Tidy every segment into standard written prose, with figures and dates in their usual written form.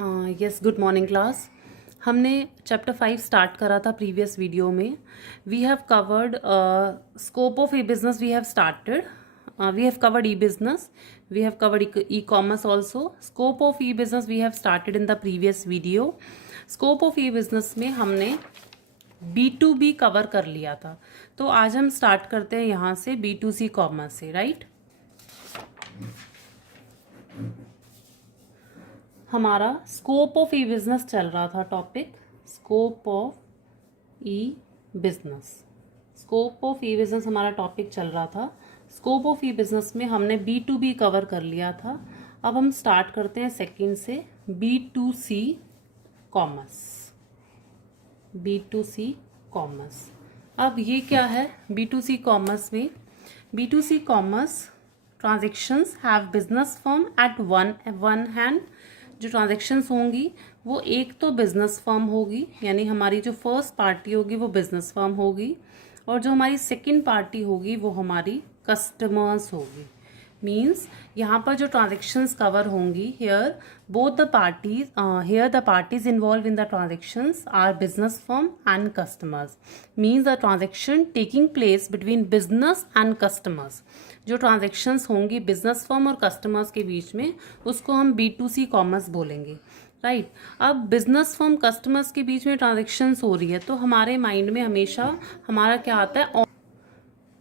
Yes, good morning class. हमने chapter 5 start करा था प्रीवियस वीडियो में। We have covered scope of e business, we have started, we have covered e business, we have covered e commerce also. Scope of e business we have started in the previous video. Scope of e business में हमने B2B cover कर लिया था, तो आज हम start करते हैं यहाँ से B2C कॉमर्स से, राइट। हमारा स्कोप ऑफ ई बिजनेस चल रहा था topic, scope of e business. Scope of e business हमारा टॉपिक चल रहा था। स्कोप ऑफ ई बिजनेस में हमने B2B कवर कर लिया था। अब हम स्टार्ट करते हैं सेकंड से, B2C कॉमर्स। B2C कॉमर्स, अब ये क्या है B2C कॉमर्स में? B2C commerce transactions have business firm at one hand. जो ट्रांजेक्शन्स होंगी वो एक तो बिजनेस फर्म होगी, यानी हमारी जो फर्स्ट पार्टी होगी वो बिजनेस फर्म होगी, और जो हमारी सेकंड पार्टी होगी वो हमारी कस्टमर्स होगी। मीन्स यहाँ पर जो ट्रांजेक्शन्स कवर होंगी, here both the parties, here the parties involve in the transactions are business firm and customers. Means the transaction taking place between business and customers. जो transactions होंगी बिजनेस फर्म और customers के बीच में, उसको हम B2C commerce बोलेंगे, right. अब बिजनेस फर्म कस्टमर्स के बीच में ट्रांजेक्शन्स हो रही है, तो हमारे माइंड में हमेशा हमारा क्या आता है?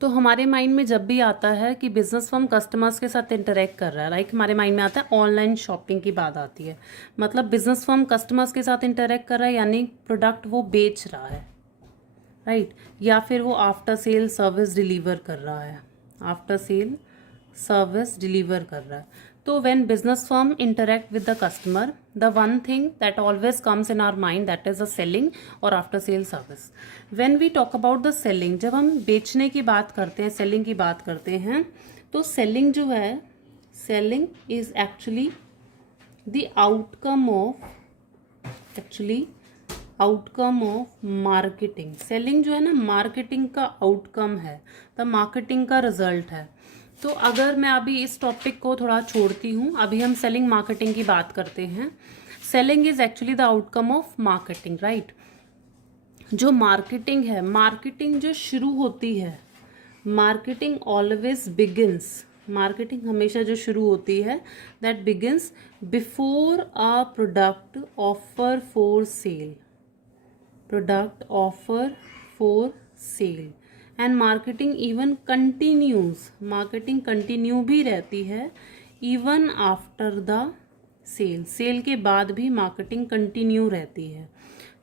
तो हमारे माइंड में जब भी आता है कि बिजनेस फर्म कस्टमर्स के साथ इंटरेक्ट कर रहा है, लाइक हमारे माइंड में आता है ऑनलाइन शॉपिंग की बात आती है। मतलब बिजनेस फर्म कस्टमर्स के साथ इंटरेक्ट कर रहा है, यानी प्रोडक्ट वो बेच रहा है, राइट। या फिर वो आफ्टर सेल सर्विस डिलीवर कर रहा है, आफ्टर सेल सर्विस डिलीवर कर रहा है। तो when business firm interact with the customer, the one thing that always comes in our mind, that is the selling or after sale service. When we talk about the selling, जब हम बेचने की बात करते हैं, selling की बात करते हैं, तो selling जो है, selling is actually the outcome of marketing. selling जो है ना, marketing का outcome है, the marketing का result है। तो अगर मैं अभी इस टॉपिक को थोड़ा छोड़ती हूँ, अभी हम सेलिंग मार्केटिंग की बात करते हैं। Selling is actually the outcome of marketing, right. जो मार्केटिंग है, मार्केटिंग जो शुरू होती है, मार्केटिंग ऑलवेज बिगिंस, मार्केटिंग हमेशा जो शुरू होती है, that begins before a product offer for sale, product offer for sale. And marketing even continues, marketing continue भी रहती है even after the sale, sale के बाद भी मार्केटिंग कंटिन्यू रहती है।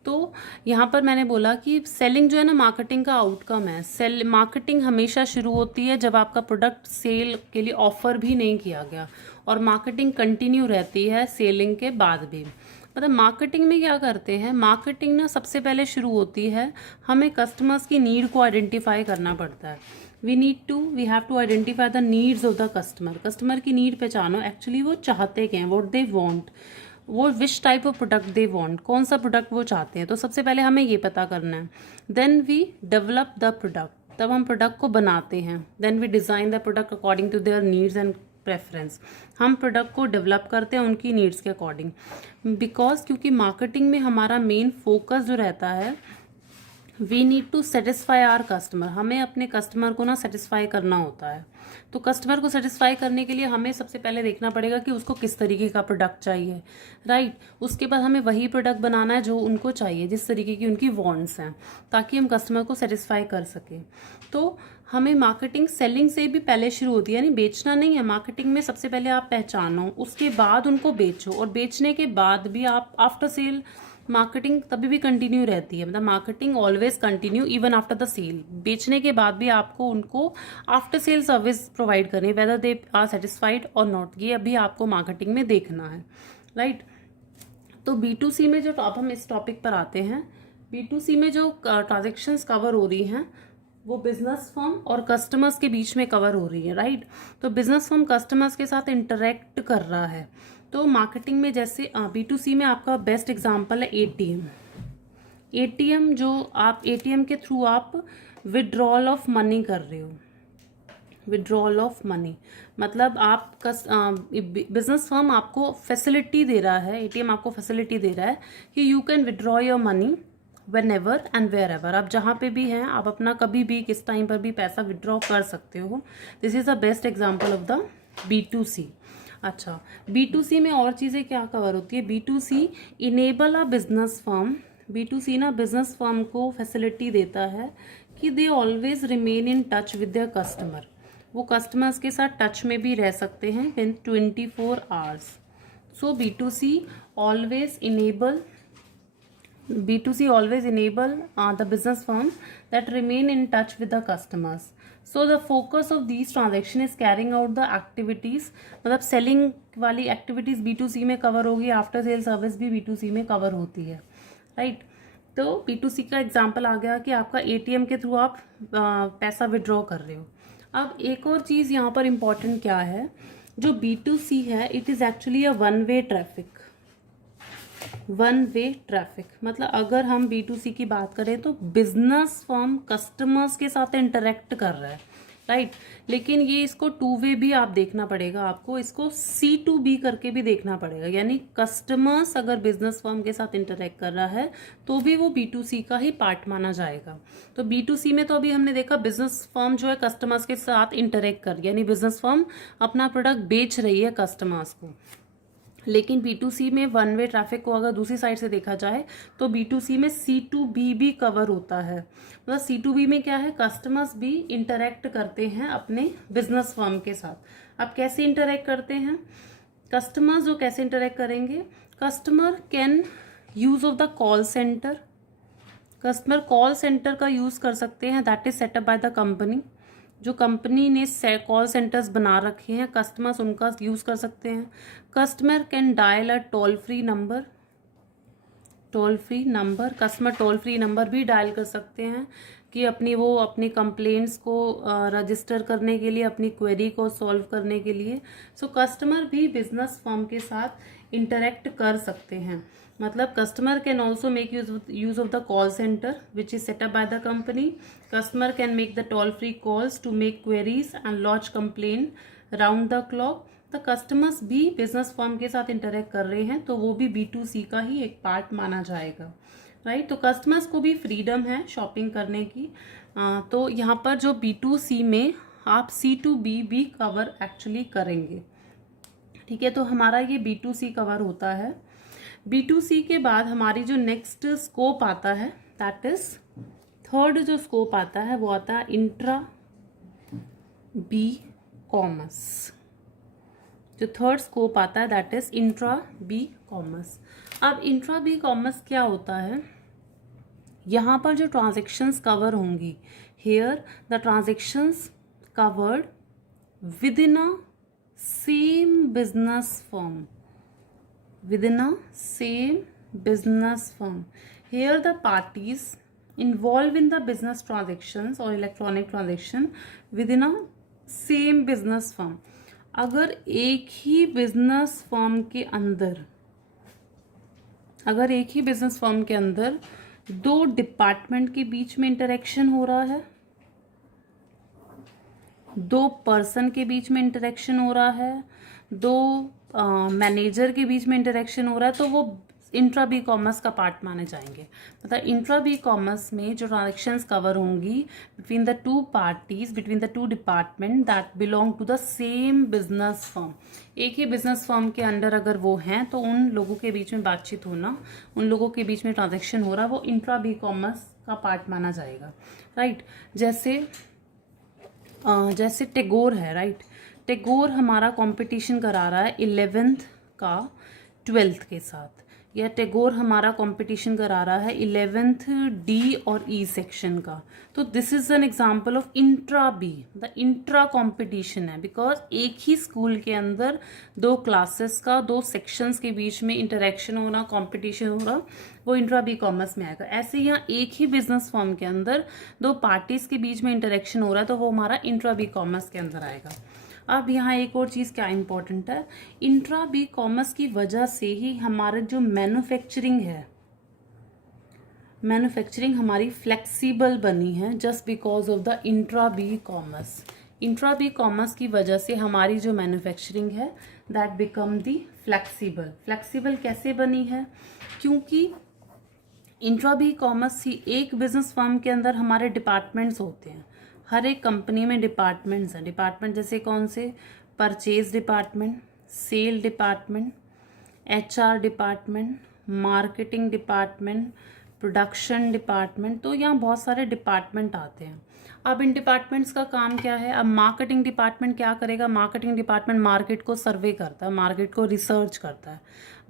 तो यहाँ पर मैंने बोला कि सेलिंग जो है ना, मार्केटिंग का आउटकम है। सेल मार्केटिंग हमेशा शुरू होती है जब आपका प्रोडक्ट सेल के लिए ऑफर भी नहीं किया गया, और मार्केटिंग कंटिन्यू रहती है सेलिंग के बाद भी। मतलब मार्केटिंग में क्या करते हैं, मार्केटिंग ना सबसे पहले शुरू होती है, हमें कस्टमर्स की नीड को आइडेंटिफाई करना पड़ता है। We have to identify the needs of the customer. Customer की नीड पहचानो, एक्चुअली वो चाहते क्या हैं, व्हाट दे वांट, वो which type of product they want, कौन सा प्रोडक्ट वो चाहते हैं। तो सबसे पहले हमें ये पता करना है। Then we develop the product, तब हम प्रोडक्ट को बनाते हैं। Then we design the product according to their needs and preference. हम प्रोडक्ट को डेवलप करते हैं उनकी नीड्स के अकॉर्डिंग, बिकॉज क्योंकि मार्केटिंग में हमारा मेन फोकस जो रहता है, we need to satisfy our customer. हमें अपने कस्टमर को ना सेटिस्फाई करना होता है। तो कस्टमर को सेटिस्फाई करने के लिए हमें सबसे पहले देखना पड़ेगा कि उसको किस तरीके का प्रोडक्ट चाहिए, राइट। उसके बाद हमें वही प्रोडक्ट बनाना है जो उनको चाहिए, जिस तरीके की उनकी वांट्स हैं, ताकि हम कस्टमर को सेटिस्फाई कर सकें। तो हमें मार्केटिंग सेलिंग से भी पहले शुरू होती है, यानी बेचना नहीं है। मार्केटिंग में सबसे पहले आप पहचानो, उसके बाद उनको बेचो, और बेचने के बाद भी आप आफ्टर सेल मार्केटिंग तभी भी कंटिन्यू रहती है। मतलब marketing always continue even after the sale. बेचने के बाद भी आपको उनको आफ्टर सेल सर्विस प्रोवाइड करनी है, वेदर दे आर सेटिस्फाइड और नॉट। ये अभी आपको मार्केटिंग में देखना है, राइट। तो B2C में जो अब हम इस टॉपिक पर आते हैं, B2C में जो ट्रांजेक्शन्स कवर हो रही हैं वो बिजनेस फर्म और कस्टमर्स के बीच में कवर हो रही है, राइट। तो बिजनेस फर्म कस्टमर्स के साथ इंटरेक्ट कर रहा है। तो मार्केटिंग में जैसे B2C में आपका बेस्ट एग्जांपल है ATM। जो आप ATM के थ्रू आप विड्रॉल ऑफ मनी कर रहे हो, विड्रॉल ऑफ मनी, मतलब आप बिजनेस फर्म आपको फैसिलिटी दे रहा है, एटीएम आपको फैसिलिटी दे रहा है कि you can withdraw your money whenever and wherever, आप जहाँ पे भी हैं आप अपना कभी भी किस टाइम पर भी पैसा विड्रॉ कर सकते हो। This is the best example of the B2C। अच्छा, B2C में और चीज़ें क्या कवर होती है? B2C enable a business firm, B2C ना बिजनेस फर्म को फैसिलिटी देता है कि they always remain in touch with their customer, वो कस्टमर्स के साथ टच में भी रह सकते हैं win 24 hours. So B2C always enable the business firms that remain in touch with the customers. So the focus of these transaction is carrying out the activities, मतलब selling वाली activities B2C में cover होगी, after sale service भी B2C में cover होती है, right. तो B2C का एग्जाम्पल आ गया कि आपका ATM के थ्रू आप पैसा विड्रॉ कर रहे हो। अब एक और चीज़ यहाँ पर इम्पॉर्टेंट क्या है, जो B2C है it is actually a one way traffic. One way traffic मतलब अगर हम B2C की बात करें तो बिजनेस फर्म कस्टमर्स के साथ इंटरेक्ट कर रहा है, राइट। लेकिन ये इसको टू वे भी आप देखना पड़ेगा, आपको इसको C2B करके भी देखना पड़ेगा, यानी कस्टमर्स अगर बिजनेस फर्म के साथ इंटरेक्ट कर रहा है तो भी वो B2C का ही पार्ट माना जाएगा। तो B2C में तो अभी हमने देखा बिजनेस फर्म जो है कस्टमर्स के साथ इंटरेक्ट कर, यानी बिजनेस फर्म अपना प्रोडक्ट बेच रही है कस्टमर्स को। लेकिन B2C में वन वे ट्रैफिक को अगर दूसरी साइड से देखा जाए तो B2C में C2B भी कवर होता है। मतलब C2B में क्या है, कस्टमर्स भी इंटरेक्ट करते हैं अपने बिजनेस फर्म के साथ। अब कैसे इंटरेक्ट करते हैं कस्टमर्स, जो कैसे इंटरेक्ट करेंगे, customer can use of the call centre, customer call centre का यूज कर सकते हैं, that is set up by the company. जो कंपनी ने कॉल सेंटर्स बना रखे हैं कस्टमर्स उनका यूज कर सकते हैं। Customer can dial a toll free number, customer toll free number भी डायल कर सकते हैं कि अपनी कंप्लेंट्स को रजिस्टर करने के लिए, अपनी क्वेरी को सॉल्व करने के लिए। सो कस्टमर भी बिजनेस फर्म के साथ इंटरेक्ट कर सकते हैं। मतलब customer can also make use of the call centre which is set up by the company. Customer can make the toll free calls to make queries and launch complain round the clock. तो customers भी business firm के साथ interact कर रहे हैं तो वो भी B2C का ही एक पार्ट माना जाएगा, राइट। तो कस्टमर्स को भी फ्रीडम है शॉपिंग करने की। तो यहाँ पर जो B2C में आप C2B भी कवर एक्चुअली करेंगे, ठीक है। तो हमारा ये B2C कवर होता है। B2C के बाद हमारी जो नेक्स्ट स्कोप आता है दैट इज थर्ड जो स्कोप आता है वो आता है इंट्रा बी कॉमर्स। जो थर्ड स्कोप आता है that is intra B commerce. अब इंट्रा बी कॉमर्स क्या होता है, यहाँ पर जो ट्रांजेक्शन्स कवर होंगी, here the transactions covered within a same business firm, within a same business firm. Here the parties involved in the business transactions or electronic transaction within a same business firm. अगर एक ही business firm के अंदर दो department के बीच में interaction हो रहा है, दो पर्सन के बीच में इंटरेक्शन हो रहा है, दो मैनेजर के बीच में इंटरेक्शन हो रहा है, तो वो इंट्रा बी कॉमर्स का पार्ट माने जाएंगे। मतलब इंट्रा बी कॉमर्स में जो ट्रांजेक्शन्स कवर होंगी between the two parties, between the two department that belong to the same business firm, एक ही बिजनेस फर्म के अंडर अगर वो हैं तो उन लोगों के बीच में बातचीत होना, उन लोगों के बीच में ट्रांजेक्शन हो रहा है, वो इंट्रा बी कॉमर्स का पार्ट माना जाएगा, राइट। जैसे टेगोर है, राइट। टेगोर हमारा कंपटीशन करा रहा है 11th का 12th के साथ, या टेगोर हमारा कंपटीशन करा रहा है 11th D और E सेक्शन का। तो this is an example of intra B, the intra competition है, बिकॉज एक ही स्कूल के अंदर दो क्लासेस का, दो सेक्शंस के बीच में इंटरेक्शन होना, कंपटीशन हो रहा, वो इंट्रा बी कॉमर्स में आएगा। ऐसे यहाँ एक ही बिजनेस फर्म के अंदर दो पार्टीज के बीच में इंटरेक्शन हो रहा है तो वो हमारा इंट्रा बी कॉमर्स के अंदर आएगा। अब यहाँ एक और चीज़ क्या इंपॉर्टेंट है, इंट्रा बी कॉमर्स की वजह से ही हमारा जो मैन्युफैक्चरिंग है, मैन्युफैक्चरिंग हमारी फ्लेक्सिबल बनी है, just because of the intra B commerce. Intra B commerce की वजह से हमारी जो मैन्युफैक्चरिंग है that become the flexible. Flexible कैसे बनी है? क्योंकि इंट्रा बी कॉमर्स ही एक बिजनेस फर्म के अंदर हमारे डिपार्टमेंट्स होते हैं। हर एक कंपनी में डिपार्टमेंट्स हैं। डिपार्टमेंट जैसे कौन से? Purchase department, sale department, HR department, marketing department, production department. तो यहाँ बहुत सारे डिपार्टमेंट आते हैं। अब इन डिपार्टमेंट्स का काम क्या है? अब मार्केटिंग डिपार्टमेंट क्या करेगा? मार्केटिंग डिपार्टमेंट मार्केट को सर्वे करता है, मार्केट को रिसर्च करता है।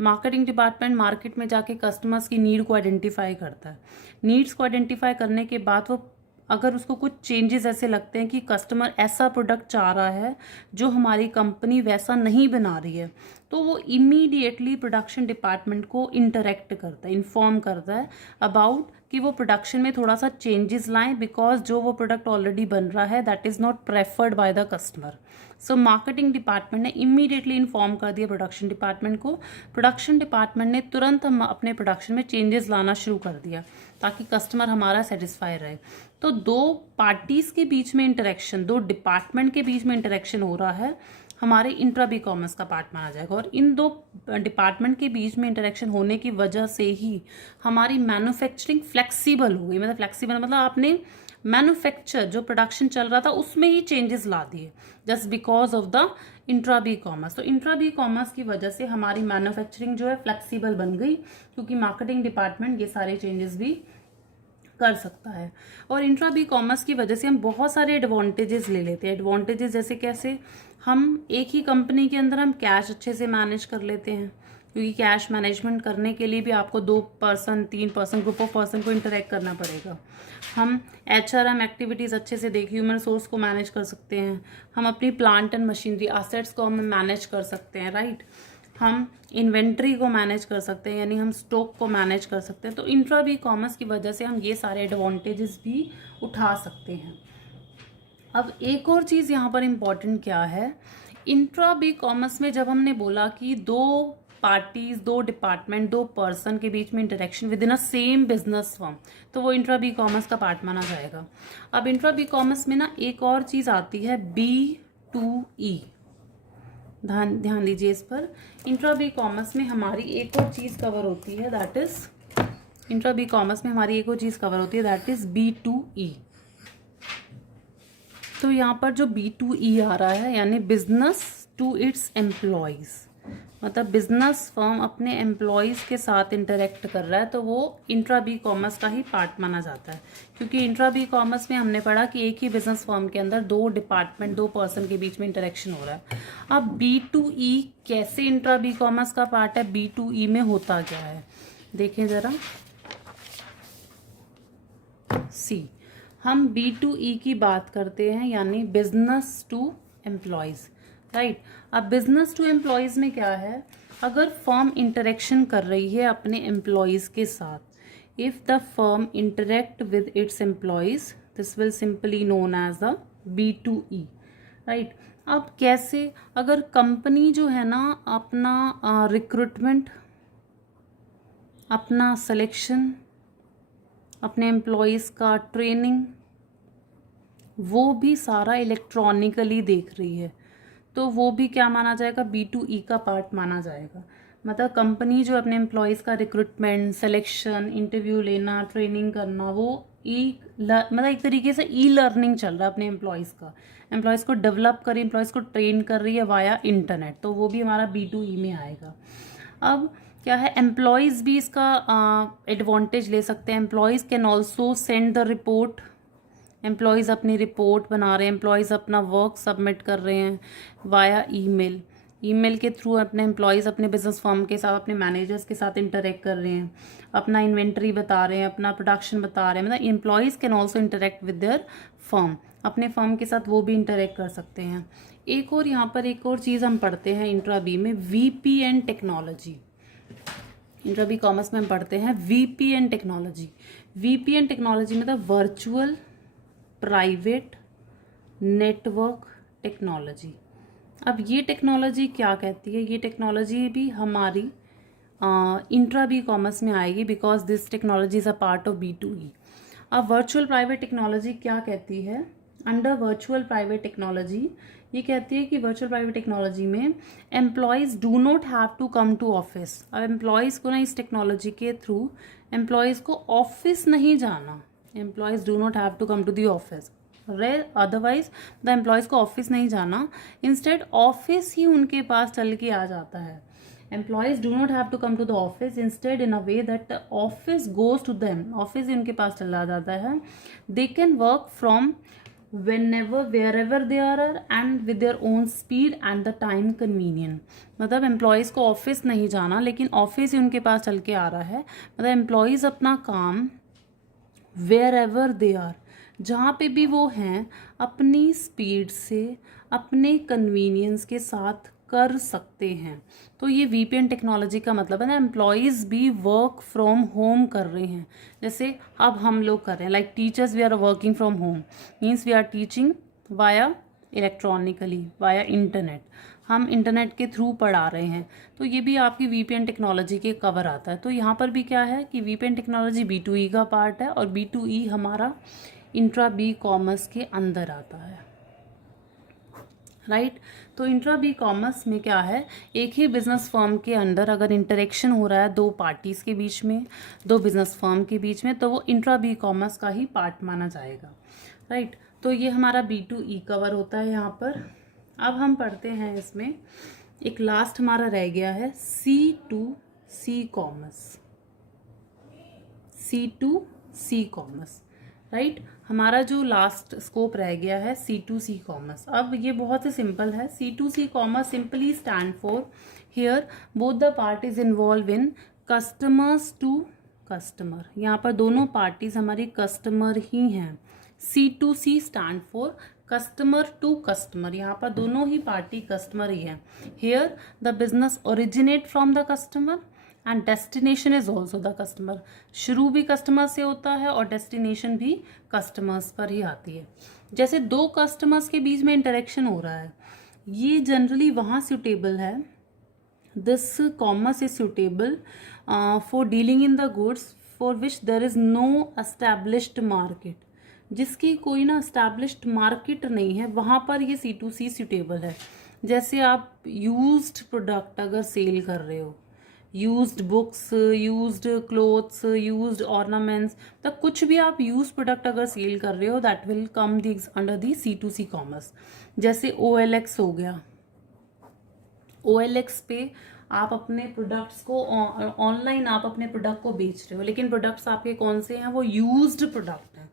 मार्केटिंग डिपार्टमेंट मार्केट में जाके कस्टमर्स की नीड को आइडेंटिफाई करता है। नीड्स को आइडेंटिफाई करने के बाद वो अगर उसको कुछ चेंजेस ऐसे लगते हैं कि कस्टमर ऐसा प्रोडक्ट चाह रहा है जो हमारी कंपनी वैसा नहीं बना रही है, तो वो इमीडिएटली प्रोडक्शन डिपार्टमेंट को इंटरेक्ट करता है, इन्फॉर्म करता है अबाउट कि वो प्रोडक्शन में थोड़ा सा चेंजेस लाएं, बिकॉज जो वो प्रोडक्ट ऑलरेडी बन रहा है that is not preferred by the customer. So marketing department ने इमीडिएटली इन्फॉर्म कर दिया प्रोडक्शन डिपार्टमेंट को। प्रोडक्शन डिपार्टमेंट ने तुरंत हम अपने प्रोडक्शन में चेंजेस लाना शुरू कर दिया ताकि कस्टमर हमारा सेटिस्फाई रहे। तो दो पार्टीज के बीच में इंटरेक्शन, दो डिपार्टमेंट के बीच में इंटरेक्शन हो रहा है, हमारे इंट्रा बी कॉमर्स का पार्ट माना जाएगा। और इन दो डिपार्टमेंट के बीच में इंटरेक्शन होने की वजह से ही हमारी मैन्युफैक्चरिंग फ्लेक्सिबल हो गई। मतलब फ्लेक्सिबल मतलब आपने मैन्युफैक्चर जो प्रोडक्शन चल रहा था उसमें ही चेंजेस ला दिए just because of the intra B commerce. तो इंट्रा बी कॉमर्स की वजह से हमारी मैन्युफैक्चरिंग जो है फ्लेक्सिबल बन गई, क्योंकि मार्केटिंग डिपार्टमेंट ये सारे चेंजेस भी कर सकता है। और इंट्रा बी कॉमर्स की वजह से हम बहुत सारे एडवांटेजेस ले लेते हैं। एडवांटेजेस जैसे कैसे? हम एक ही कंपनी के अंदर हम कैश अच्छे से मैनेज कर लेते हैं, क्योंकि कैश मैनेजमेंट करने के लिए भी आपको 2 person 3 person group of person को इंटरेक्ट करना पड़ेगा। हम एचआरएम एक्टिविटीज़ अच्छे से देख ह्यूमन रिसोर्स को मैनेज कर सकते हैं। हम अपनी प्लांट एंड मशीनरी एसेट्स को हम मैनेज कर सकते हैं, राइट। हम इन्वेंट्री को मैनेज कर सकते हैं, यानी हम स्टॉक को मैनेज कर सकते हैं। तो इंट्रा बी कॉमर्स की वजह से हम ये सारे एडवांटेजेस भी उठा सकते हैं। अब एक और चीज़ यहाँ पर इम्पॉर्टेंट क्या है, इंट्रा बी कॉमर्स में जब हमने बोला कि दो पार्टीज, दो डिपार्टमेंट, दो पर्सन के बीच में interaction with in a same business firm, तो वो इंट्रा बी कॉमर्स का पार्ट माना जाएगा। अब इंट्रा बी कॉमर्स में ना एक और चीज़ आती है B2E। ध्यान दीजिए इस पर। इंट्रा बी कॉमर्स में हमारी एक और चीज़ कवर होती है that is intra B commerce में हमारी एक और चीज़ कवर होती है दैट इज B2E। तो यहाँ पर जो B2E आ रहा है यानी बिजनेस टू इट्स एम्प्लॉयज़, मतलब बिजनेस फर्म अपने एम्प्लॉयज़ के साथ इंटरेक्ट कर रहा है, तो वो इंट्रा बी कॉमर्स का ही पार्ट माना जाता है। क्योंकि इंट्रा बी कॉमर्स में हमने पढ़ा कि एक ही बिजनेस फर्म के अंदर दो डिपार्टमेंट, दो पर्सन के बीच में इंटरेक्शन हो रहा है। अब B2E कैसे इंट्रा बी कॉमर्स का पार्ट है, B2E में होता क्या है देखें ज़रा। सी, हम B2E की बात करते हैं, यानी बिजनेस टू एम्प्लॉयज़, राइट। अब बिजनेस टू एम्प्लॉयज़ में क्या है, अगर फर्म इंटरेक्शन कर रही है अपने एम्प्लॉयज़ के साथ, if the firm interact with its employees this will simply known as the B2E, right. अब कैसे, अगर कंपनी जो है ना अपना रिक्रूटमेंट, अपना सिलेक्शन, अपने एम्प्लॉयज़ का ट्रेनिंग, वो भी सारा इलेक्ट्रॉनिकली देख रही है, तो वो भी क्या माना जाएगा, B2E का पार्ट माना जाएगा। मतलब कंपनी जो अपने एम्प्लॉयज़ का रिक्रूटमेंट, सिलेक्शन, इंटरव्यू लेना, ट्रेनिंग करना, वो मतलब एक तरीके से ई लर्निंग चल रहा है अपने एम्प्लॉयज़ का, एम्प्लॉयज़ को डेवलप कर रही है, एम्प्लॉयज़ को ट्रेन कर रही है वाया इंटरनेट, तो वो भी हमारा B2E में आएगा। अब क्या है, एम्प्लॉयज़ भी इसका एडवांटेज ले सकते हैं। Employees can also send the report, employees अपनी रिपोर्ट बना रहे हैं, एम्प्लॉयज़ अपना वर्क सबमिट कर रहे हैं वाया ईमेल, ईमेल के थ्रू अपने एम्प्लॉयज़ अपने बिजनेस फर्म के साथ, अपने मैनेजर्स के साथ इंटरेक्ट कर रहे हैं, अपना इन्वेंट्री बता रहे हैं, अपना प्रोडक्शन बता रहे हैं। मतलब employees can also interact with their firm, अपने फर्म के साथ वो भी इंटरेक्ट कर सकते हैं। एक और यहाँ पर एक और चीज़ हम पढ़ते हैं इंट्रा बी में, VPN technology. Intra B commerce में हम पढ़ते हैं VPN टेक्नोलॉजी। VPN टेक्नोलॉजी मतलब वर्चुअल प्राइवेट नेटवर्क टेक्नोलॉजी। अब ये टेक्नोलॉजी क्या कहती है, ये टेक्नोलॉजी भी हमारी इंट्रा बी कॉमर्स में आएगी, because this technology is a part of B2E। अब वर्चुअल प्राइवेट टेक्नोलॉजी क्या कहती है, अंडर वर्चुअल प्राइवेट टेक्नोलॉजी ये कहती है कि वर्चुअल प्राइवेट टेक्नोलॉजी में employees do not have to come to office. अब एम्प्लॉयज़ को ना इस टेक्नोलॉजी के थ्रू एम्प्लॉयज़ को ऑफिस नहीं जाना, employees do not have to come to the office, otherwise the employees को ऑफिस नहीं जाना, इंस्टेड ऑफिस ही उनके पास चल के आ जाता है। Employees do not have to come to the office, instead in a way that the office goes to them, office ही उनके पास चला जाता है। They can work from whenever wherever they are and with their own speed and the time convenient। मतलब employees को office नहीं जाना, लेकिन ऑफिस ही उनके पास चल के आ रहा है। मतलब एम्प्लॉयज़ अपना काम wherever they are, जहाँ पे भी वो हैं, अपनी स्पीड से अपने कन्वीनियंस के साथ कर सकते हैं। तो ये वीपीएन टेक्नोलॉजी का मतलब है ना, एम्प्लॉयज़ भी वर्क फ्रॉम होम कर रहे हैं, जैसे अब हम लोग कर रहे हैं। Like teachers we are working from home, means we are teaching via electronically, via internet, हम इंटरनेट के थ्रू पढ़ा रहे हैं। तो ये भी आपकी वीपीएन टेक्नोलॉजी के कवर आता है। तो यहाँ पर भी क्या है कि वीपीएन टेक्नोलॉजी B2E का पार्ट है और B2E हमारा इंट्रा बी कॉमर्स के अंदर आता है, राइट। तो इंट्रा बी कॉमर्स में क्या है, एक ही बिजनेस फर्म के अंदर अगर इंटरेक्शन हो रहा है दो पार्टीज के बीच में, दो बिजनेस फर्म के बीच में, तो वो इंट्रा बी कॉमर्स का ही पार्ट माना जाएगा, राइट। तो ये हमारा B2E कवर होता है यहाँ पर। अब हम पढ़ते हैं इसमें एक लास्ट हमारा रह गया है C2C commerce, C2C commerce, right. हमारा जो लास्ट स्कोप रह गया है C2C कॉमर्स। अब ये बहुत ही सिंपल है। C2C commerce simply stand for here both the parties involve in customers to customer. यहाँ पर दोनों पार्टीज हमारी कस्टमर ही हैं। C2C stand for customer to customer, यहाँ पर दोनों ही पार्टी कस्टमर ही हैं। Here the business originate from the customer and destination is also the customer. शुरू भी कस्टमर से होता है और डेस्टिनेशन भी कस्टमर्स पर ही आती है। जैसे दो कस्टमर्स के बीच में इंटरेक्शन हो रहा है, ये जनरली वहाँ सूटेबल है। This commerce is suitable for dealing in the goods for which there is no established market, जिसकी कोई ना एस्टैब्लिश्ड मार्केट नहीं है, वहाँ पर ये C2C सूटेबल है। जैसे आप यूज्ड प्रोडक्ट अगर सेल कर रहे हो, used books, used clothes, used ornaments, तो कुछ भी आप यूज प्रोडक्ट अगर सेल कर रहे हो that will come the under the C2C commerce. जैसे OLX हो गया, OLX पे आप अपने प्रोडक्ट्स को ऑनलाइन आप अपने प्रोडक्ट को बेच रहे हो, लेकिन प्रोडक्ट्स आपके कौन से हैं, वो यूज्ड प्रोडक्ट हैं।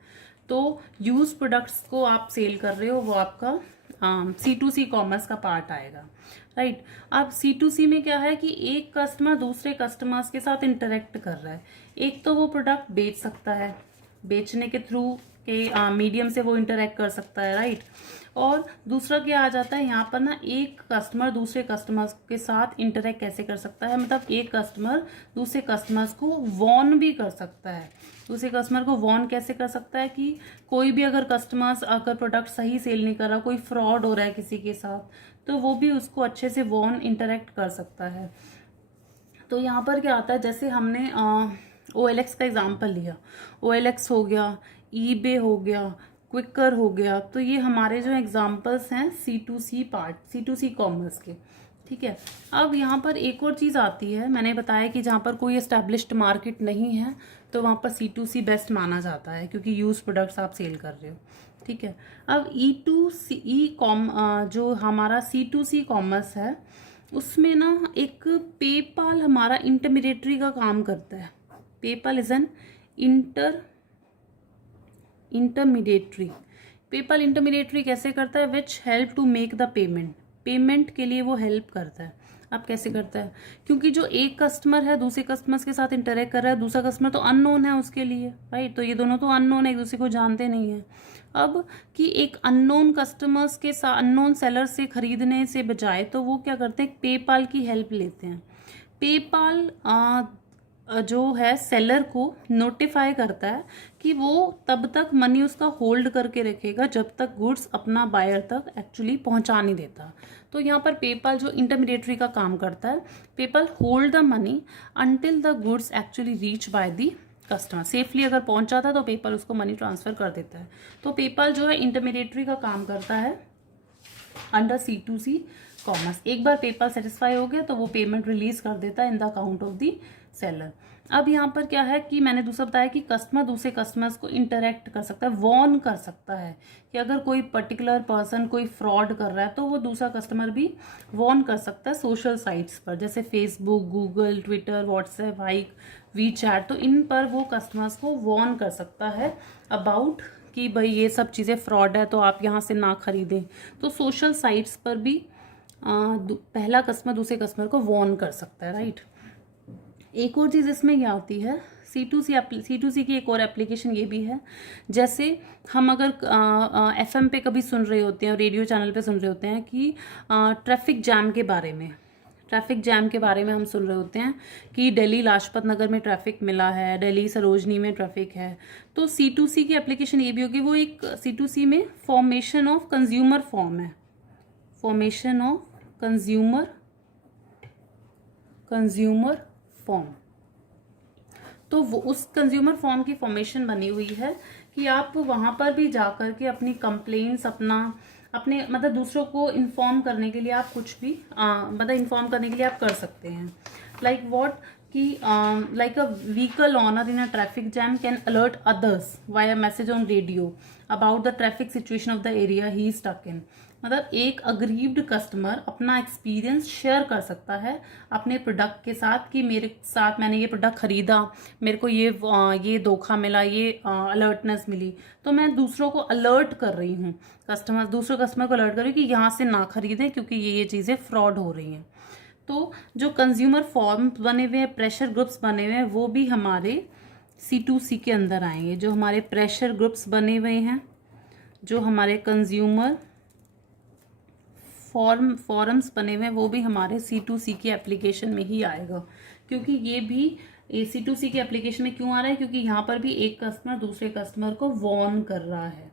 तो यूज प्रोडक्ट्स को आप सेल कर रहे हो, वो आपका C2C कॉमर्स का पार्ट आएगा, राइट। अब C2C में क्या है कि एक कस्टमर दूसरे कस्टमर्स के साथ इंटरेक्ट कर रहा है। एक तो वो प्रोडक्ट बेच सकता है, बेचने के थ्रू के मीडियम से वो इंटरेक्ट कर सकता है, राइट। और दूसरा क्या आ जाता है यहाँ पर ना, एक कस्टमर दूसरे कस्टमर्स के साथ इंटरेक्ट कैसे कर सकता है, मतलब एक कस्टमर दूसरे कस्टमर्स को वॉर्न भी कर सकता है। दूसरे कस्टमर को वॉर्न कैसे कर सकता है कि कोई भी अगर कस्टमर्स अगर प्रोडक्ट सही सेल नहीं कर रहा, कोई फ्रॉड हो रहा है किसी के साथ, तो वो भी उसको अच्छे से वॉर्न इंटरेक्ट कर सकता है। तो यहाँ पर क्या आता है, जैसे हमने OLX का एग्जाम्पल लिया, OLX हो गया, eBay हो गया, क्विकर हो गया, तो ये हमारे जो एग्जाम्पल्स हैं C2C पार्ट, C2C कॉमर्स के, ठीक है। अब यहाँ पर एक और चीज़ आती है, मैंने बताया कि जहाँ पर कोई एस्टैब्लिश्ड मार्केट नहीं है तो वहाँ पर C2C बेस्ट माना जाता है, क्योंकि यूज प्रोडक्ट्स आप सेल कर रहे हो, ठीक है। अब जो हमारा C2C कॉमर्स है, उसमें ना एक पेपाल हमारा इंटरमीडिएटरी का काम करता है। PayPal is an intermediary. PayPal intermediary कैसे करता है, which help to make the payment के लिए वो हेल्प करता है। अब कैसे करता है, क्योंकि जो एक कस्टमर है दूसरे कस्टमर्स के साथ इंटरेक्ट कर रहा है, दूसरा कस्टमर तो अननोन है उसके लिए, राइट। तो ये दोनों तो अननोन है, एक दूसरे को जानते नहीं है। अब कि एक अननोन कस्टमर्स के साथ अननोन सेलर से खरीदने से बजाय तो वो क्या करते हैं, पेपाल की हेल्प लेते हैं। पेपाल जो है सेलर को नोटिफाई करता है कि वो तब तक मनी उसका होल्ड करके रखेगा जब तक गुड्स अपना बायर तक एक्चुअली पहुंचा नहीं देता। तो यहाँ पर पेपाल जो इंटरमीडिएटरी का काम करता है, PayPal hold the money until the goods actually reach by the customer safely अगर पहुंच जाता है तो पेपाल उसको मनी ट्रांसफर कर देता है। तो पेपाल जो है इंटरमीडिएटरी का काम करता है अंडर C2C कॉमर्स। एक बार पेपाल सेटिस्फाई हो गया तो वो पेमेंट रिलीज कर देता है in the account of the seller. अब यहाँ पर क्या है कि मैंने दूसरा बताया कि कस्टमर दूसरे कस्टमर्स को इंटरेक्ट कर सकता है, वॉर्न कर सकता है कि अगर कोई पर्टिकुलर पर्सन कोई फ्रॉड कर रहा है तो वो दूसरा कस्टमर भी वॉर्न कर सकता है सोशल साइट्स पर, जैसे Facebook, Google, Twitter, WhatsApp, hike, WeChat. तो इन पर वो कस्टमर्स को वॉर्न कर सकता है अबाउट कि भाई ये सब चीज़ें फ्रॉड है तो आप यहाँ से ना खरीदें। तो सोशल साइट्स पर भी पहला कस्टमर दूसरे कस्टमर को वॉर्न कर सकता है, राइट। एक और चीज़ इसमें क्या होती है, C2C की एक और एप्लीकेशन ये भी है, जैसे हम अगर FM पे कभी सुन रहे होते हैं, रेडियो चैनल पे सुन रहे होते हैं कि ट्रैफिक जैम के बारे में हम सुन रहे होते हैं कि दिल्ली लाजपत नगर में ट्रैफिक मिला है, दिल्ली सरोजनी में ट्रैफिक है। तो C2C की एप्लीकेशन ये भी होगी, वो एक C2C में फॉर्मेशन ऑफ कंज्यूमर फॉर्म है, फॉर्मेशन ऑफ कंज्यूमर फॉर्म। तो वो उस कंज्यूमर फॉर्म की फॉर्मेशन बनी हुई है कि आप वहां पर भी जाकर के अपनी कंप्लेंट्स अपने मतलब दूसरों को इन्फॉर्म करने के लिए आप कुछ भी मतलब इन्फॉर्म करने के लिए आप कर सकते हैं। लाइक व्हाट कि like a vehicle owner in a traffic jam can alert others via message on radio about the traffic situation of the area he stuck in. मतलब एक अग्रीव्ड कस्टमर अपना एक्सपीरियंस शेयर कर सकता है अपने product के साथ कि मेरे साथ मैंने ये प्रोडक्ट खरीदा, मेरे को ये धोखा मिला, ये अलर्टनेस मिली, तो मैं दूसरों को अलर्ट कर रही हूँ, दूसरे कस्टमर को अलर्ट कर रही हूँ कि यहाँ से ना खरीदें क्योंकि ये चीज़ें फ्रॉड हो रही हैं। तो जो कंज्यूमर फॉर्म बने हुए हैं, प्रेशर ग्रुप्स बने हुए हैं, वो भी हमारे C2C के अंदर आएंगे। जो हमारे प्रेशर ग्रुप्स बने हुए हैं, जो हमारे कंज्यूमर फॉरम्स बने हुए हैं, वो भी हमारे C2C की एप्लीकेशन में ही आएगा। क्योंकि ये भी C2C की एप्लीकेशन में क्यों आ रहा है, क्योंकि यहाँ पर भी एक कस्टमर दूसरे कस्टमर को वॉर्न कर रहा है।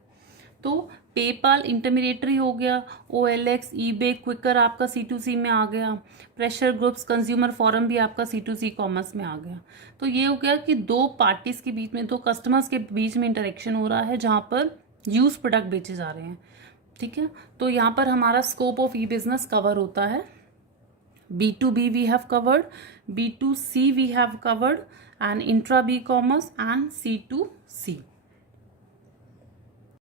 तो पेपाल इंटरमीडिएटरी हो गया, OLX, eBay, क्विकर आपका C2C में आ गया, प्रेशर ग्रुप्स, कंज्यूमर फॉरम भी आपका C2C कॉमर्स में आ गया। तो ये हो गया कि दो पार्टीज के बीच में, दो कस्टमर्स के बीच में इंटरेक्शन हो रहा है जहाँ पर यूज प्रोडक्ट बेचे जा रहे हैं, ठीक है। तो यहाँ पर हमारा स्कोप ऑफ E-बिजनेस कवर होता है। B2B we have covered, B2C we have covered, and intra B commerce and C2C।